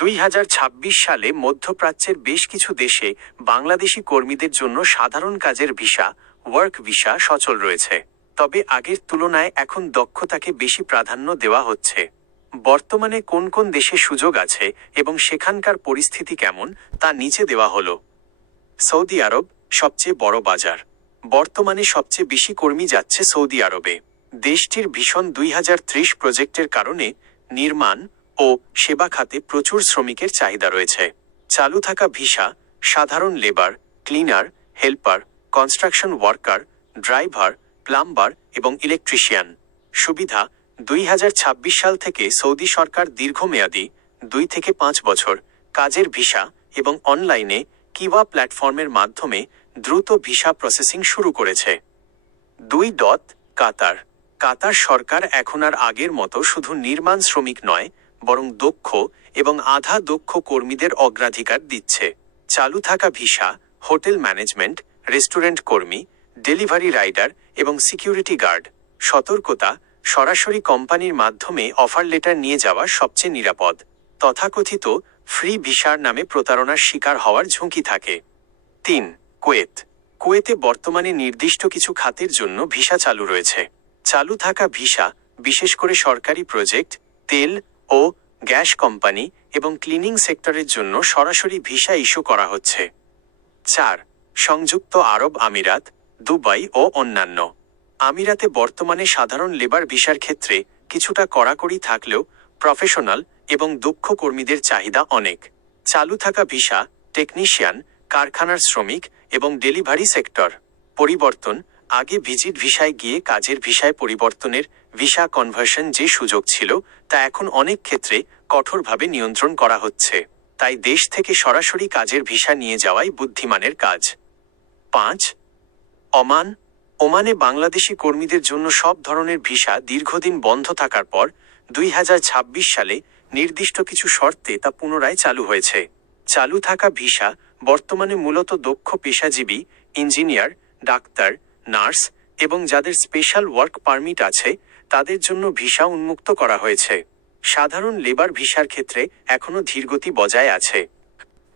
2026 সালে মধ্যপ্রাচ্যের বেশ কিছু দেশে বাংলাদেশি কর্মীদের জন্য সাধারণ কাজের ভিসা, ওয়ার্ক ভিসা সচল রয়েছে। তবে আগের তুলনায় এখন দক্ষতাকে বেশি প্রাধান্য দেওয়া হচ্ছে। বর্তমানে কোন কোন দেশে সুযোগ আছে এবং সেখানকার পরিস্থিতি কেমন তা নিচে দেওয়া হলো। সৌদি আরব সবচেয়ে বড় বাজার। বর্তমানে সবচেয়ে বেশি কর্মী যাচ্ছে সৌদি আরবে। দেশটির ভীষণ 2030 প্রজেক্টের কারণে নির্মাণ ও সেবা খাতে প্রচুর শ্রমিকের চাহিদা রয়েছে। চালু থাকা ভিসা সাধারণ labour, cleaner, helper, construction worker, driver, plumber এবং ইলেকট্রিশিয়ান। সুবিধা 2026 সাল থেকে সৌদি সরকার দীর্ঘমেয়াদী 2 থেকে 5 বছর কাজের ভিসা এবং অনলাইনে কিওয়া প্ল্যাটফর্মের মাধ্যমে দ্রুত ভিসা প্রসেসিং শুরু করেছে। 2. কাতার। কাতার সরকার এখন আর আগের মতো শুধু নির্মাণ শ্রমিক নয়, বরং দক্ষ এবং আধা দক্ষ কর্মীদের অগ্রাধিকার দিচ্ছে। চালু থাকা ভিসা হোটেল ম্যানেজমেন্ট, রেস্টুরেন্ট কর্মী, ডেলিভারি রাইডার এবং সিকিউরিটি গার্ড। সতর্কতা, সরাসরি কোম্পানির মাধ্যমে অফার লেটার নিয়ে যাওয়া সবচেয়ে নিরাপদ। তথাকথিত ফ্রি ভিসার নামে প্রতারণার শিকার হওয়ার ঝুঁকি থাকে। 3. কুয়েত। কুয়েতে বর্তমানে নির্দিষ্ট কিছু খাতের জন্য ভিসা চালু রয়েছে। চালু থাকা ভিসা বিশেষ করে সরকারি প্রজেক্ট, তেল ও গ্যাস কোম্পানি এবং ক্লিনিং সেক্টরের জন্য সরাসরি ভিসা ইস্যু করা হচ্ছে। 4. সংযুক্ত আরব আমিরাত, দুবাই ও অন্যান্য। আমিরাতে বর্তমানে সাধারণ লেবার ভিসার ক্ষেত্রে কিছুটা কড়াকড়ি থাকলেও প্রফেশনাল এবং দক্ষ কর্মীদের চাহিদা অনেক। চালু থাকা ভিসা টেকনিশিয়ান, কারখানার শ্রমিক এবং ডেলিভারি সেক্টর। পরিবর্তন, আগে ভিজিট ভিসায় গিয়ে কাজের ভিসায় পরিবর্তনের ভিসা কনভার্সন যে সুযোগ ছিল তা এখন অনেক ক্ষেত্রে কঠোরভাবে নিয়ন্ত্রণ করা হচ্ছে। তাই দেশ থেকে সরাসরি কাজের ভিসা নিয়ে যাওয়াই বুদ্ধিমানের কাজ। 5. ওমান। ওমানে বাংলাদেশি কর্মীদের জন্য সব ধরনের ভিসা দীর্ঘদিন বন্ধ থাকার পর 2026 সালে নির্দিষ্ট কিছু শর্তে তা পুনরায় চালু হয়েছে। চালু থাকা ভিসা বর্তমানে মূলত দক্ষ পেশাজীবী, ইঞ্জিনিয়ার, ডাক্তার, নার্স এবং যাদের স্পেশাল ওয়ার্ক পারমিট আছে তাদের জন্য ভিসা উন্মুক্ত করা হয়েছে। সাধারণ লেবার ভিসার ক্ষেত্রে এখনও ধীরগতি বজায় আছে।